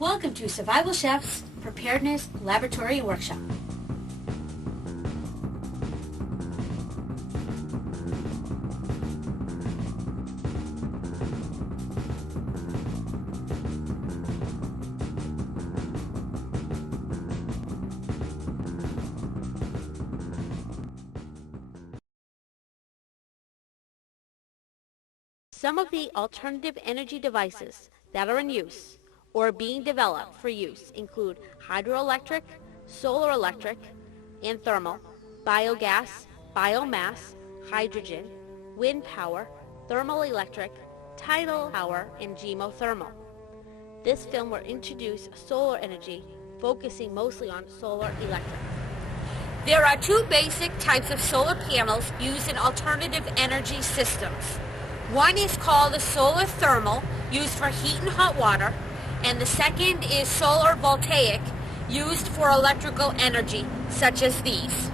Welcome to Survival Chef's Preparedness Laboratory Workshop. Some of the alternative energy devices that are in use or being developed for use include hydroelectric, solar electric, and thermal, biogas, biomass, hydrogen, wind power, thermal electric, tidal power, and geothermal. This film will introduce solar energy, focusing mostly on solar electric. There are two basic types of solar panels used in alternative energy systems. One is called a solar thermal, used for heat and hot water, and the second is solar voltaic, used for electrical energy, such as these.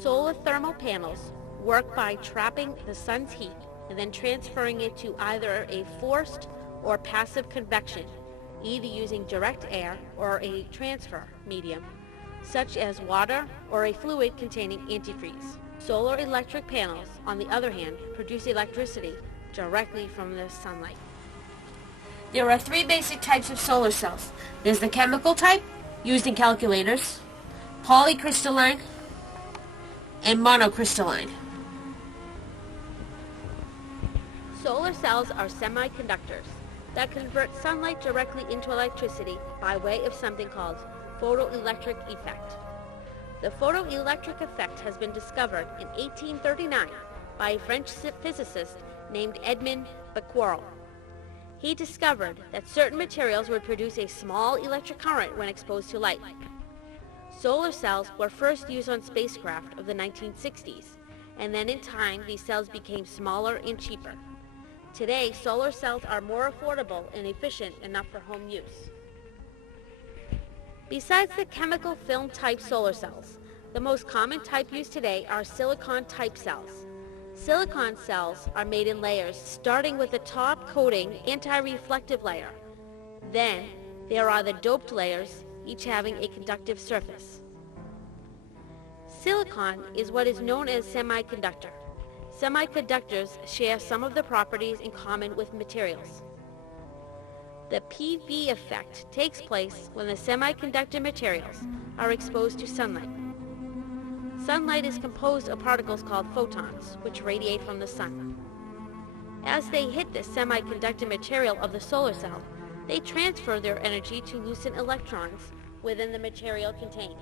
Solar thermal panels work by trapping the sun's heat and then transferring it to either a forced or passive convection, either using direct air or a transfer medium, such as water or a fluid containing antifreeze. Solar electric panels, on the other hand, produce electricity directly from the sunlight. There are three basic types of solar cells. There's the chemical type, used in calculators, polycrystalline, and monocrystalline. Solar cells are semiconductors that convert sunlight directly into electricity by way of something called photoelectric effect. The photoelectric effect has been discovered in 1839 by a French physicist named Edmond Becquerel. He discovered that certain materials would produce a small electric current when exposed to light. Solar cells were first used on spacecraft of the 1960s, and then in time these cells became smaller and cheaper. Today, solar cells are more affordable and efficient enough for home use. Besides the chemical film type solar cells, the most common type used today are silicon type cells. Silicon cells are made in layers, starting with the top coating anti-reflective layer. Then, there are the doped layers, each having a conductive surface. Silicon is what is known as semiconductor. Semiconductors share some of the properties in common with materials. The PV effect takes place when the semiconductor materials are exposed to sunlight. Sunlight is composed of particles called photons, which radiate from the sun. As they hit the semiconductor material of the solar cell, they transfer their energy to loosen electrons within the material contained.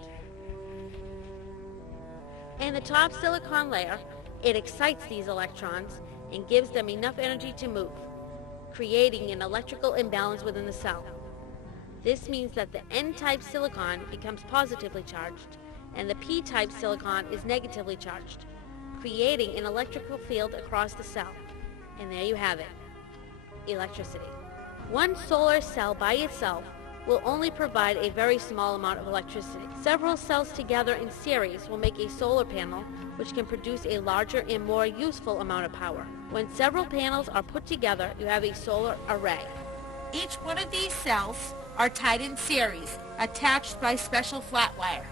In the top silicon layer, it excites these electrons and gives them enough energy to move, creating an electrical imbalance within the cell. This means that the N-type silicon becomes positively charged and the P-type silicon is negatively charged, creating an electrical field across the cell. And there you have it, electricity. One solar cell by itself will only provide a very small amount of electricity. Several cells together in series will make a solar panel which can produce a larger and more useful amount of power. When several panels are put together, you have a solar array. Each one of these cells are tied in series, attached by special flat wire.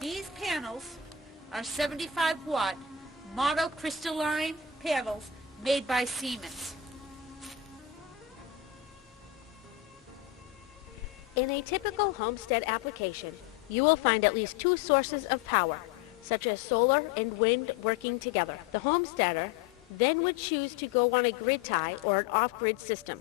These panels are 75-watt monocrystalline panels made by Siemens. In a typical homestead application, you will find at least two sources of power, such as solar and wind working together. The homesteader then would choose to go on a grid tie or an off-grid system.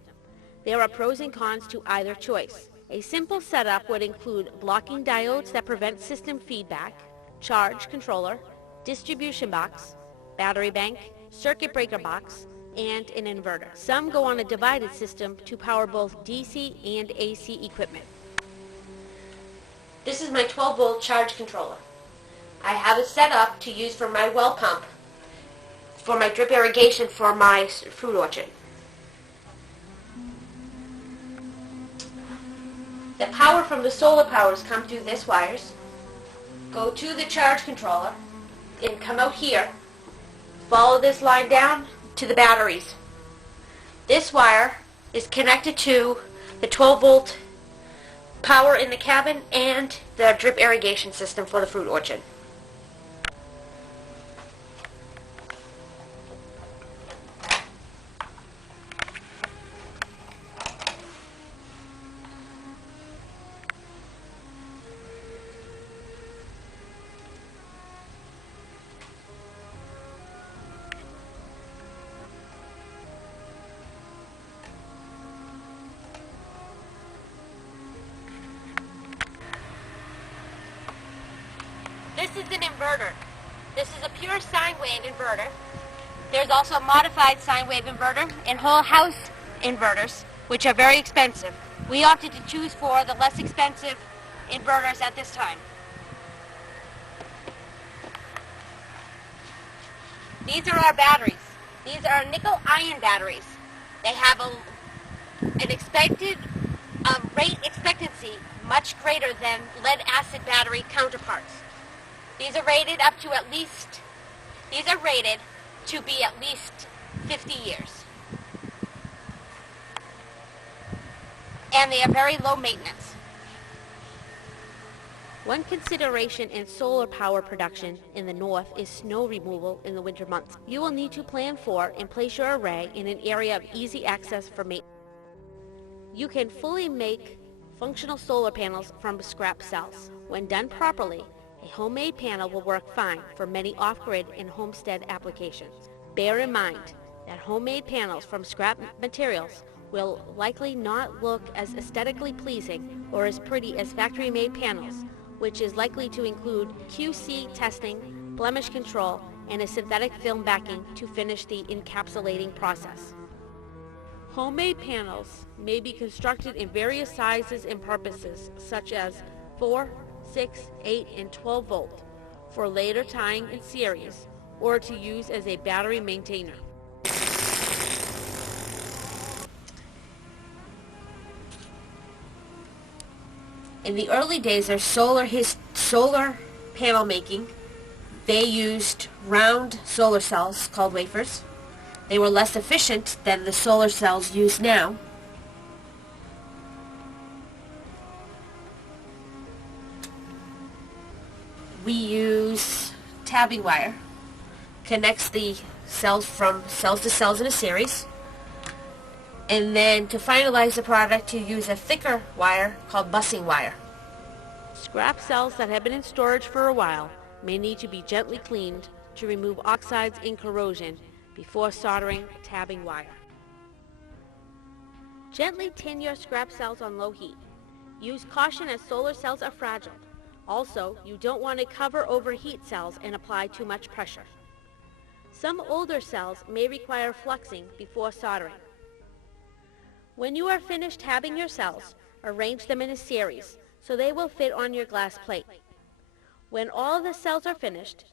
There are pros and cons to either choice. A simple setup would include blocking diodes that prevent system feedback, charge controller, distribution box, battery bank, circuit breaker box, and an inverter. Some go on a divided system to power both DC and AC equipment. This is my 12-volt charge controller. I have it set up to use for my well pump, for my drip irrigation for my fruit orchard. The power from the solar powers come through this wires, go to the charge controller, and come out here. Follow this line down to the batteries. This wire is connected to the 12-volt power in the cabin and the drip irrigation system for the fruit orchard. This is an inverter. This is a pure sine wave inverter. There's also a modified sine wave inverter and whole house inverters, which are very expensive. We opted to choose for the less expensive inverters at this time. These are our batteries. These are nickel iron batteries. They have an expected rate expectancy much greater than lead acid battery counterparts. These are rated to be at least 50 years. And they are very low maintenance. One consideration in solar power production in the north is snow removal in the winter months. You will need to plan for and place your array in an area of easy access for maintenance. You can fully make functional solar panels from scrap cells. When done properly, a homemade panel will work fine for many off-grid and homestead applications. Bear in mind that homemade panels from scrap materials will likely not look as aesthetically pleasing or as pretty as factory-made panels, which is likely to include QC testing, blemish control, and a synthetic film backing to finish the encapsulating process. Homemade panels may be constructed in various sizes and purposes, such as 4, 6, 8, and 12 volt, for later tying in series, or to use as a battery maintainer. In the early days of solar panel making, they used round solar cells called wafers. They were less efficient than the solar cells used now. We use tabbing wire, connects the cells from cells to cells in a series, and then to finalize the product you use a thicker wire called bussing wire. Scrap cells that have been in storage for a while may need to be gently cleaned to remove oxides and corrosion before soldering tabbing wire. Gently tin your scrap cells on low heat. Use caution as solar cells are fragile. Also, you don't want to cover over heat cells and apply too much pressure. Some older cells may require fluxing before soldering. When you are finished tabbing your cells, arrange them in a series so they will fit on your glass plate. When all the cells are finished,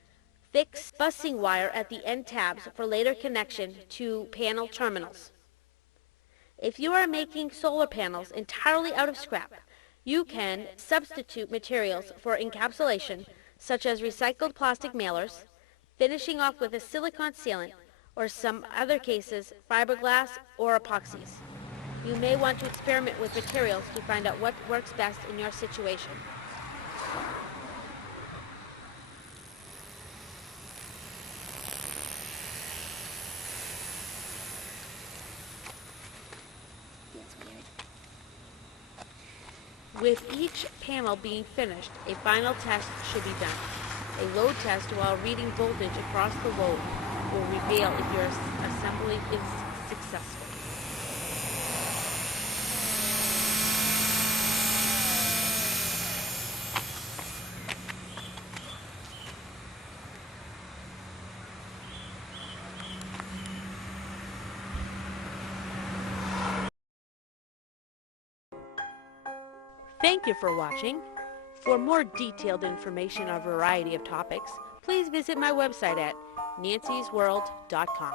fix bussing wire at the end tabs for later connection to panel terminals. If you are making solar panels entirely out of scrap, you can substitute materials for encapsulation, such as recycled plastic mailers, finishing off with a silicone sealant, or some other cases, fiberglass or epoxies. You may want to experiment with materials to find out what works best in your situation. With each panel being finished, a final test should be done. A load test while reading voltage across the load will reveal if your assembly is successful. Thank you for watching. For more detailed information on a variety of topics, please visit my website at nancysworld.com.